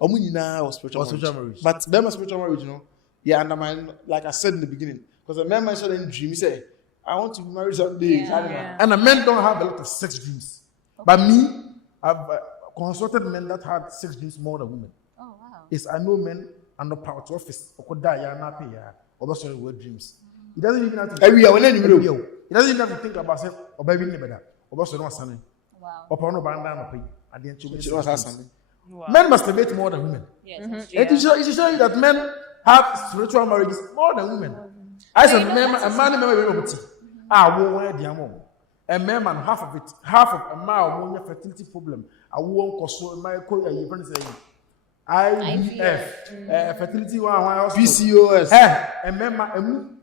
Omunina was spiritual marriage. But Bema spiritual marriage, you know, yeah, undermine like I said in the beginning. Because a man mentioned in dream, he said, I want to be married someday. Yeah. And the men don't have a lot of sex dreams. But me, I've consulted men that had sex dreams more than women. Oh, wow. Yes, I know men and the power to office or could die not pay or sorry word dreams. He doesn't even have to Every year, when any He doesn't even have to think about it or baby never or sorry no son Wow. or power no band pay at the end Wow. men masturbate more than women. Yes. It is show you that men have spiritual marriages more than women. I said, a man never a man half of it, half of a man fertility problem. I won't cause my IVF, fertility one, PCOS. a man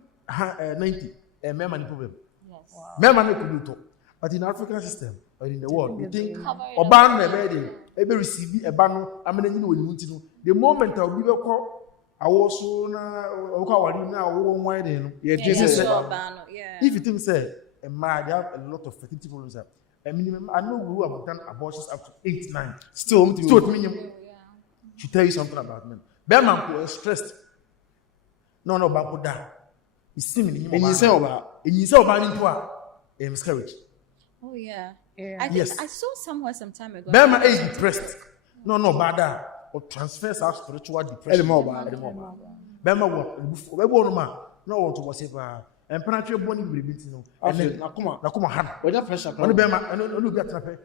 90, a man problem. Yes. Man could do it. But in African system or in the world, you think Cover it or ban a wedding, maybe receive a ban. I mean, you know, the moment I'll be called. I was so now. Yeah, Jesus. Yeah. If you think say a man, they have a lot of fertility problems. I mean, I know who have done abortions up to 8, 9. Still, minimum. To tell you something about men. Bearman was stressed. No, about that. He's seeming. And you say about a miscarriage. Oh, yeah. Yeah. I think Yes. I saw somewhere some time ago. Bearman is depressed. No, bad that. Or transfers our spiritual depression. Anymore. Bema wo no ma no want to was and penetrate body with no and then nakuma han Whether pressure. on the bema no be atrape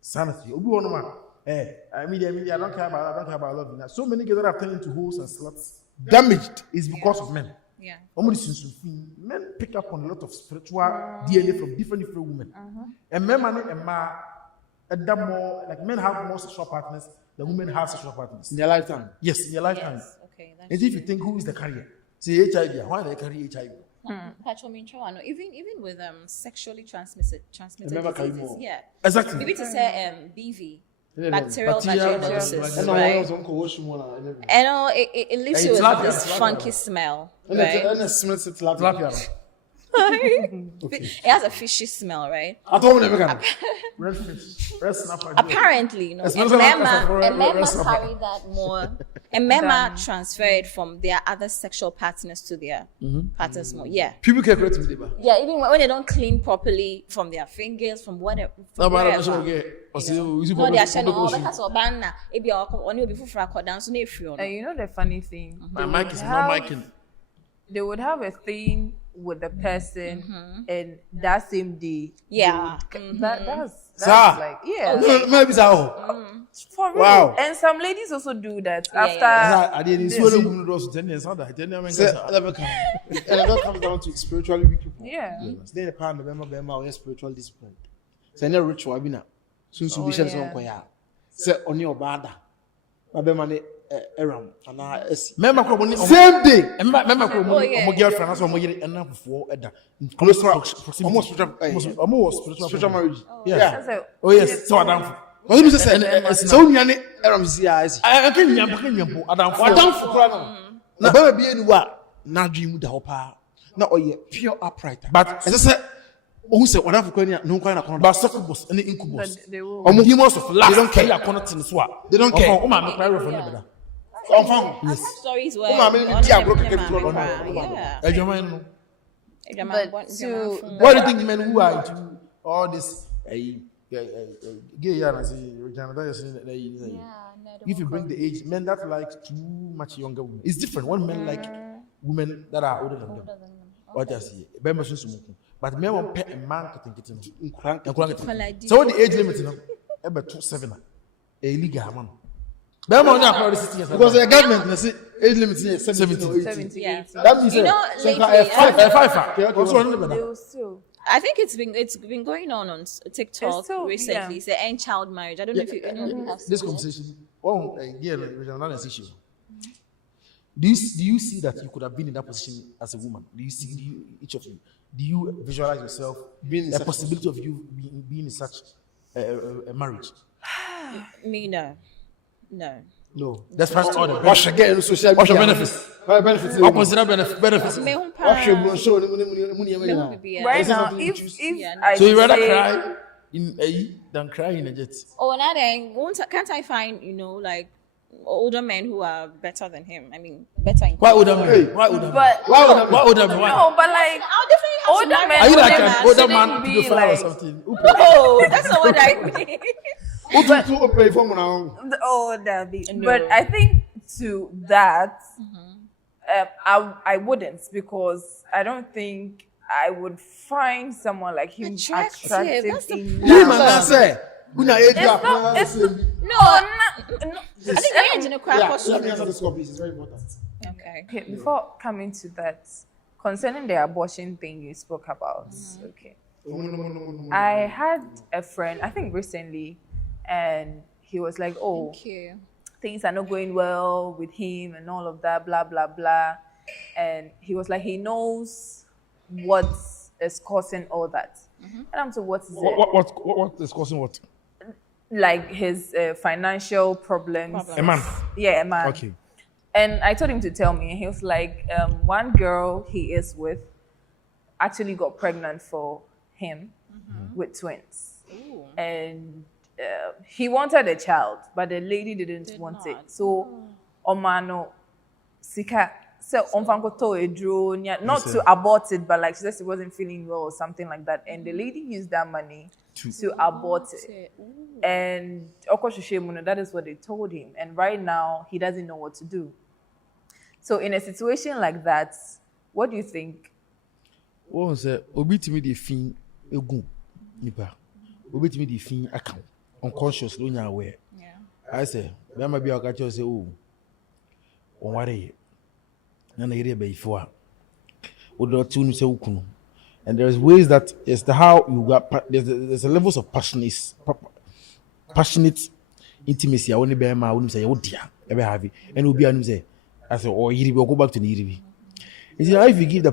sanity obi one ma I mean I don't care about love now. So many girls that have turned into hoes and sluts damaged is because of men. Yeah. Men pick up on a lot of spiritual DNA from different women. And men more like men have more sexual partners than women have sexual partners In their lifetime. Yes, in your lifetime. Yes. Okay. That's And if you think who is the carrier, say HIV, why they carry HIV? Even with sexually transmitted Remember diseases, Kaimo? yeah. Exactly. Maybe to say BV, bacterial Bacterial vaginosis, And right? I And it leaves Hey, you with tilapia, this tilapia. funky smell, right? And smell it Tilapia. It has a fishy smell, right? I told him never Red fish. Red snapper. Apparently, no. It And smells like Mema restaurant. carry that more. And Mema transfer it from their other sexual partners to their partners more. Yeah. People can create with them. Yeah, even when they don't clean properly from their fingers, from whatever. No, but I'm wherever. sure okay. Or say you No, they are saying, oh, because of banana. If you are on your before for a dance, so they free. And you know the funny thing? my mic is not micing. They would have a thing with the person and that same day. Yeah. That's Sir. like, yeah. Maybe so. For real. Wow. And some ladies also do that Yeah, after. I didn't see when those 10 years out there. 10 years. And that comes down to spiritually weak people. Yeah. Then the part of Bema or spiritual discipline. Say no ritual bina. Soon to be shared on Koya. Say on your bada. Bema Eyram Essie. Remember, Same day. remember, my girlfriend, that's what my enough before close proximity. Almost Spiritual marriage. Yeah. That's a- Oh, yes. So Adam. What do you say? So we are Eyram Essie. I can't remember Adam. What down for crying? Na Bema be anywhere. Na dream the hopa. Na oye pure upright. But As I said, who said what for crying? No kind of but succubus and incubus. But they will. Demons of lust. They don't care. They don't care. Oh, man, cry for them. Yes. Stories where. Uma, me on tia them, broke them the are control. cry. Yeah. But to- What do you think men who are into all this gay and say if you bring the age, men that like too much younger women, it's different. One men like women that are older than them. What I see, but men won't pay a man so what the age limit, you know, about 27, a legal man. Because the government, they say age limit is 70 or 80. 70, Yeah. 80. That means You know, lately, lately, They will still. I think it's been going on TikTok It's so- recently. yeah. It's the end child marriage. I don't know if you have seen This it. conversation, oh, again, another issue. Do you see that you could have been in that position as a woman? Do you see each of you? Do you visualize yourself Being in a such- possibility of you being in such a marriage? Me, no. no. That's first order. Wash again, social media. What's your benefits? What benefits? Or consider benefits. Me hum pa- Wash your bro, show me hum bibi, yeah. Right Is it now, something you if choose? Yeah, no. I So you rather say- cry in a than cry in a jet? Oh, now then, can't I find like older men who are better than him? I mean, better in. Why would I Hey. be? Why would I be? But Why would I be? no, Why? but like I'll definitely have older to marry men- Are you like older an man. older shouldn't man be pedophile or like- something? No, that's not what I mean. Who open for now? that be. No. But I think to that, I wouldn't, because I don't think I would find someone like him Attractive, attractive that's the enough. You man, I say. Una age It's gap. not. It's No, no. I think the age in a crack Yeah, was let me answer this call, please. It's very important. okay. Okay, before coming to that, concerning the abortion thing you spoke about, okay. I had a friend, I think recently, and he was like, oh, Thank you. things are not going well with him and all of that, blah, blah, blah. And he was like, he knows what is causing all that. And I'm so, what is it? What is causing what? Like his financial problems. A man. Yeah, a man. Okay. And I told him to tell me. And he was like, one girl he is with actually got pregnant for him with twins. Ooh. And he wanted a child, but the lady didn't want it. not. So, Omano, Sika, so not to abort it, but like she said she wasn't feeling well or something like that. And the lady used that money to abort it. Ooh. And of course, that is what they told him. And right now, he doesn't know what to do. So in a situation like that, what do you think? One say obi timi dey fin egu nipa. Obi timi dey fin account unconsciously when you are aware. Yeah. I say, there might be a catch you say, oh, on worry. None of it be for. And there's ways that it's the how you got there's a levels of passionate intimacy. I only bear my own say, oh dear, ever have it. And we'll be on say, I say, oh, you go back to the Yiribi. You see, if you give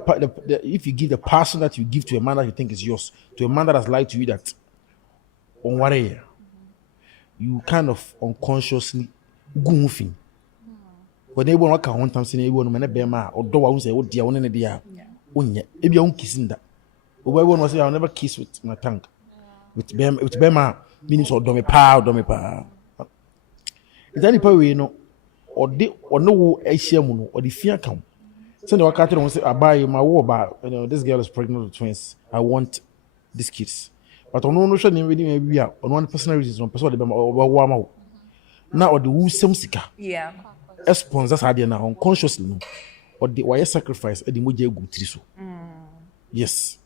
if you give the passion that you give to a man that you think is yours, to a man that has lied to you that on worry. You kind of unconsciously goofing. When they want to want something, they want to make a or do I say, oh dear, one in a dear. If you don't kissing that, or one was say, I'll never kiss with my tongue. With Bema, means or domipa. Is any power you know, or no Asiamuno, or the fear come? So the catcher will say, I buy my war bar, this girl is pregnant with twins. I want these kids. But on no notion, maybe on one personal reason, on person warm out. Now, or the woo some sicker. Yeah. Sponsors are there now unconsciously, or the wire sacrifice at the Moja go triso. Yes.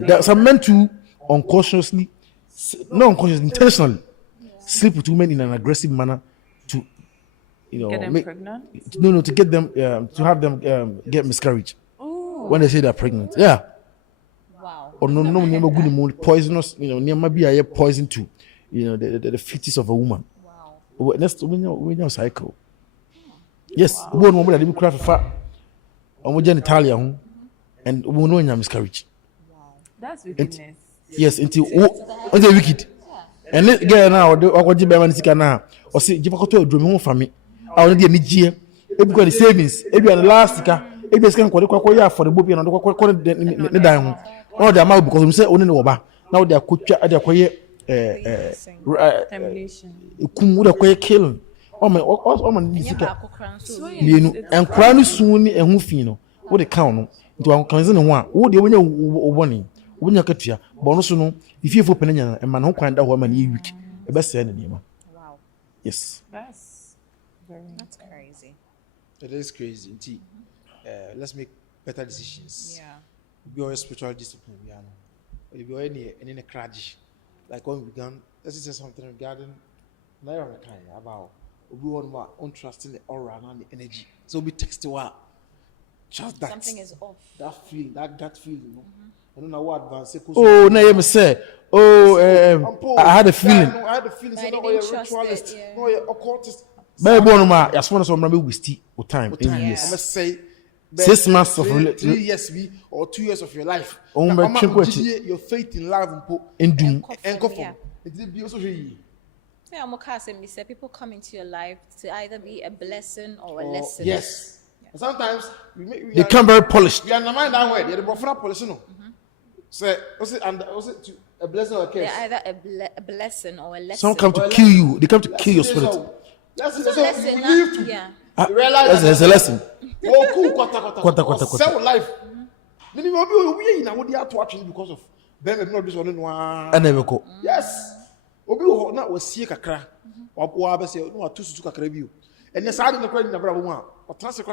There's some men to unconsciously, no unconsciously, intentionally sleep with women in an aggressive manner to, Get them pregnant? No, to get them, to have them get miscarriage. When they say they're pregnant. Yeah. Or no, good poisonous, near maybe I poison to, the fetus of a woman. Wow. That's when you're cycle. Yes, one moment I didn't craft a fat on Italian and we know in your miscarriage. Wow. That's wickedness. Yes, until wicked. And let get now, or the Beman now, or see, give a to a dream for me. I will need a year. If you got the savings, if you are the last car, if you can call for the book and the diamond. Oh, they are mad because we say only no ba. Now they are coach at the quiet would acquire killing. Oh my and crown soon and hoofino. What a count to our cousin one. Oh, the winner warning. When you get here, Bonosuno, if you for Penanya and man who find out woman you week, a best enemy. Wow. Yes. That's crazy. It is crazy. Let's make better decisions. Yeah. Be our spiritual discipline, if you're in a crash, like when we began, let's say something regarding about we want more untrusting the aura and the energy. So we text you out. Just that something is off. That feeling, that gut feeling, I don't know what advance. Oh, no, you say. Oh, I had a feeling. I had a feeling. So no, you're a ritualist. No, you're occultist. Baby, I just want to remember we still with time. Yes. I must say. 6 months of 3 years or 2 years of your life. Your faith in love and doom and comfort. It be also people come into your life to either be a blessing or a lesson. Yes. Sometimes they come very polished. You understand that word? You're the prophet polish, no. So, was it a blessing or a curse? They're either a blessing or a lesson. Some come to kill you. They come to kill your spirit. That's a lesson. Yeah. There's a lesson. Oh, cool, sell life. Many of you we now they are to watch because of them not this one one. And never go. Yes. Obi ho na wasi kakra. Wa be say no atusu kakra bi o. And the side in the credit number one. Or transfer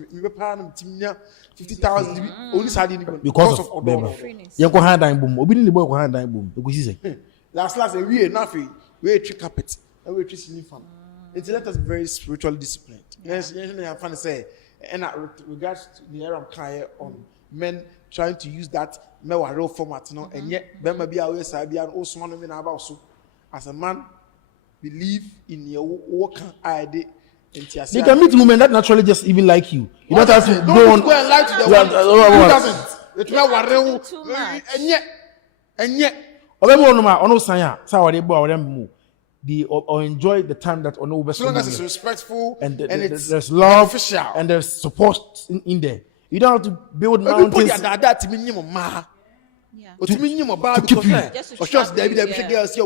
me be pa na timnya 50,000 only side in because of them. You go hand down boom. Obi ni boy go hand down boom. You go see say. Last we na fi we tree carpet. And we tree ceiling fan. It's let us very spiritually disciplined. Yes, I'm trying to say, and regards to the Eyram Kaya on men trying to use that real format, and yet, Ben maybe I always say, also one of them about so. As a man, believe in your work idea. You can meet women that naturally just even like you. You don't have to go and lie to them. Who doesn't? It's not too much. And yet, they or enjoy the time that on over. So long as it's respectful and it's there's love official. And there's support in there. You don't have to build mountains. Yeah. To keep you. Or just David girls see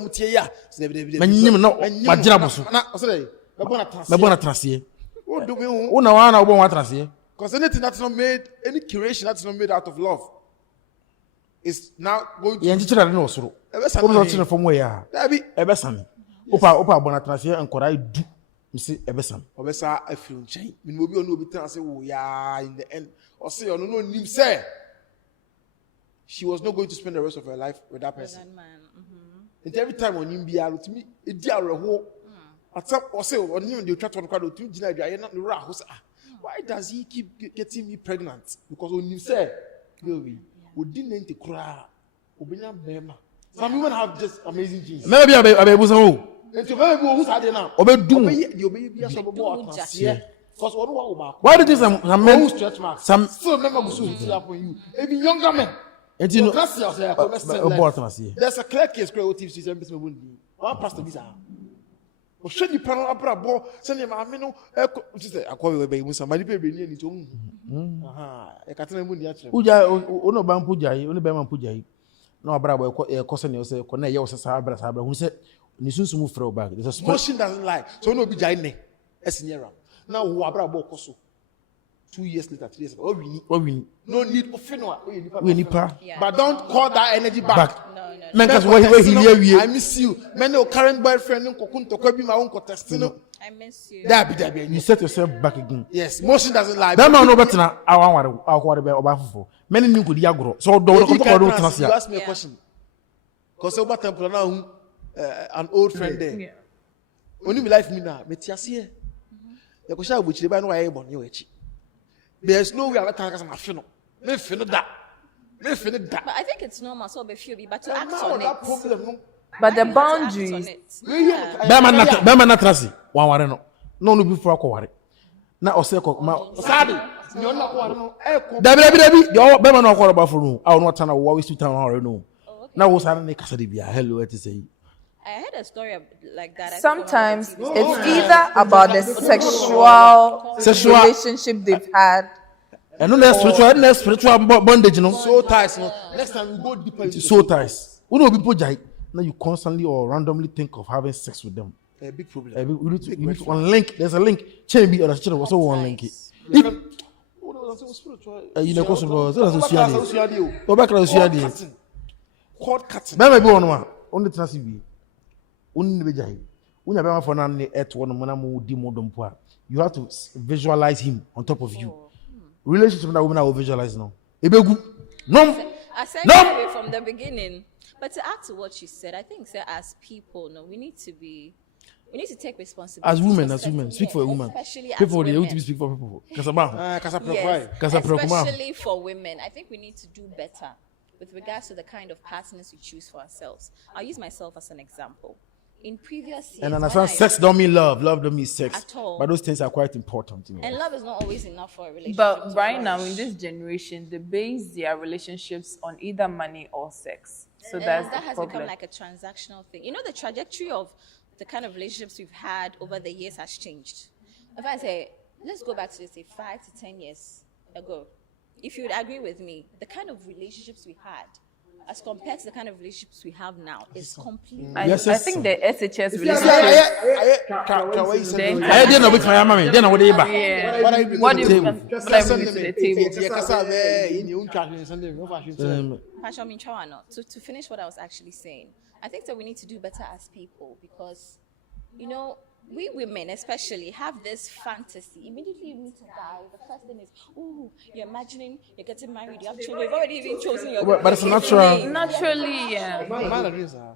because anything that's not made, any curation that's not made out of love is now going to from where Opa Bonatrasia and Korai do see Ebesam. Obesa a few chain. We will be on no say, oh, yeah, in the end. Or say, no, no, say. She was not going to spend the rest of her life with that person. That man. And every time on him be out to me, it dear a whole. At some or say, or him, the chat on crowd to dinner, I not the rahos. Why does he keep getting me pregnant? Because when you say, we didn't to cry. Obina Bema. Some women have just amazing genes. Maybe I was home. And to very who's had enough. Obey doom. You may some more. Because Why did this some men stretch marks? Some still remember go so up on you. Even younger men. and you know There's a clear case where OTV system is one pastor visa. But should you panel up a ball, send him a minute, just a call away with somebody baby near it. Aha, a Catalan would yet. Uja, Ono Bampujai, only Bama Pujai. No, Bravo, a cousin, you say, Cornea, was a Sabra, who said, Nisus move throw back. There's a motion doesn't lie, so no be giant. As in Eyram. Now, who are Bravo Cosso? 2 years later, 3 years ago, we need no need of funeral. We need pa. But don't call that energy back. No. Because where he near I miss you. Many current boyfriend, no cocoon to copy my own contestino. I miss you. That be you set yourself back again. yes, motion doesn't lie. That man no better na our for. Many new could yagro. So don't you ask me a question. Because over temple now an old friend there. Only me life me now. Metiasie. The question which they buy no able you. There's no way I can ask my funeral. Me finish that. But I think it's normal, so be few, but to act on it. Problem. But the boundaries. Bema na trasi. Wan ware no. No before ko ware. Na oseko ma Sadi. You not ko no. Dabi. Yo bema no ko ba for no. I no tana wo we sit town already no. Na wo sare ne kasa de bia. Hello, what is say? I heard a story like that. Sometimes it's either about the sexual relationship they've had. And no spiritual bondage, you know. So ties, no. Next time we go deeper into So ties. We know people jai. Now you constantly or randomly think of having sex with them. a big problem. You need to one link. There's a link. Chain be or the also one link. You know, possible. So that's social. Go back to social. Cord cutting. Maybe one one. Only transcribe. Only be jai. Unya be for na et one mana mu di mo dompo. You have to visualize him on top of you. Relationship with that woman I will visualize now. Ebegu. No. I said it from the beginning. But to add to what you said, I think as people, we need to take responsibility. As women, speak for a woman. Especially people as women. They want to speak for people. KASA PREKO. Especially for women. I think we need to do better with regards to the kind of partners we choose for ourselves. I'll use myself as an example. In previous years, and understand sex don't mean love don't mean sex at all. But those things are quite important, And love is not always enough for a relationship. But right now, in this generation, they base their relationships on either money or sex. So that has become like a transactional thing. You know, the trajectory of the kind of relationships we've had over the years has changed. If I say, let's go back to, say, 5 to 10 years ago, if you would agree with me, the kind of relationships we had as compared to the kind of relationships we have now is completely I think the SHS relationship. I didn't know which my mommy. Then what do you buy? What do you bring to the table? To finish what I was actually saying, I think that we need to do better as people because, we women especially have this fantasy. Immediately you need to die. The first thing is, you're imagining you're getting married, you have children, you've already even chosen your but it's natural. Naturally, yeah.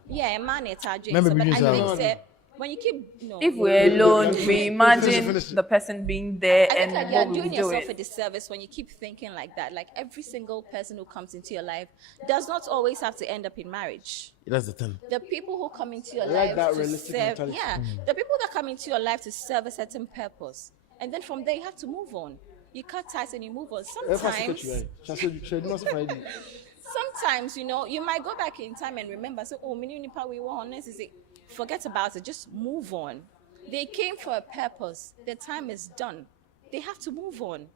Yeah, a man it's our dream. But I think that when you keep if we're alone, we imagine the person being there I think and you're what we doing do yourself it. a disservice when you keep thinking like that. Like every single person who comes into your life does not always have to end up in marriage. That's the thing. The people who come into your like life that to realistic serve, mentality. the people that come into your life to serve a certain purpose, and then from there you have to move on. You cut ties and you move on. Sometimes, you might go back in time and remember, say, we were honest. Forget about it. Just move on. They came for a purpose. Their time is done. They have to move on.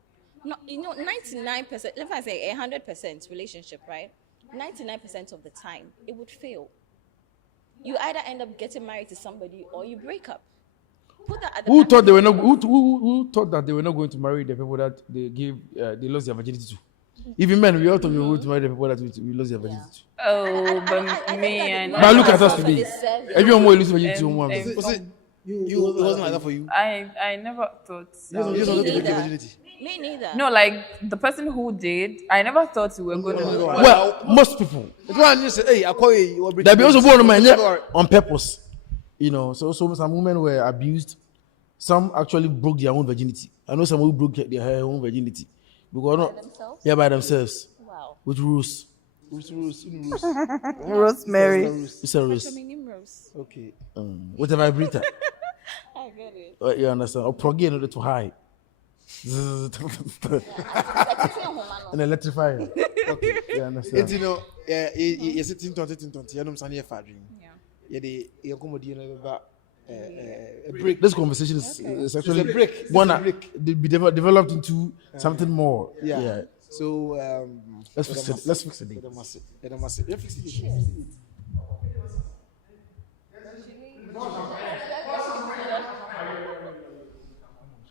99%, if I say 100% relationship, right? 99% of the time, it would fail. You either end up getting married to somebody or you break up. Who thought they were not? Who thought that they were not going to marry the people that they lost their virginity to? Even men, we all thought we were going to marry the people that we lost their virginity to. Oh, but me and but look at us today. Everyone will lose virginity to one. It wasn't like that for you. I never thought. You just wanted to break your neither. virginity. Me neither. No, like the person who did, I never thought we were going to. Well, most people. It's why I say, hey, I call you. That be also born on purpose. You know, so some women were abused. Some actually broke their own virginity. I know some who broke their own virginity. Because By themselves? Yeah, by themselves. Wow. With rules. Rosemary. It's a ruse. What's your name, Rose? Okay. With a vibrator. I get it. You understand? Or plug in order to high. And electrify. Okay. You understand? You know, you're sitting 20. You know, I'm saying you're going to a break. This conversation is actually It's a break. One be developed into something more. Yeah. So Let's fix it. Let's fix it.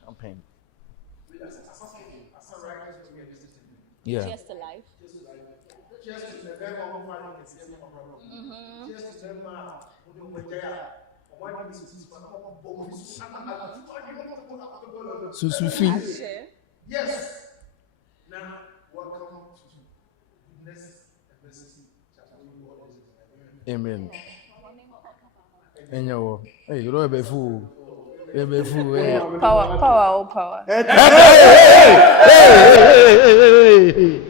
Champagne. Yeah. Cheers to life. So Sufi. Yes. Now, welcome to goodness and mercy. Amen. Hey, you know be fool. Be fool. Power. Hey.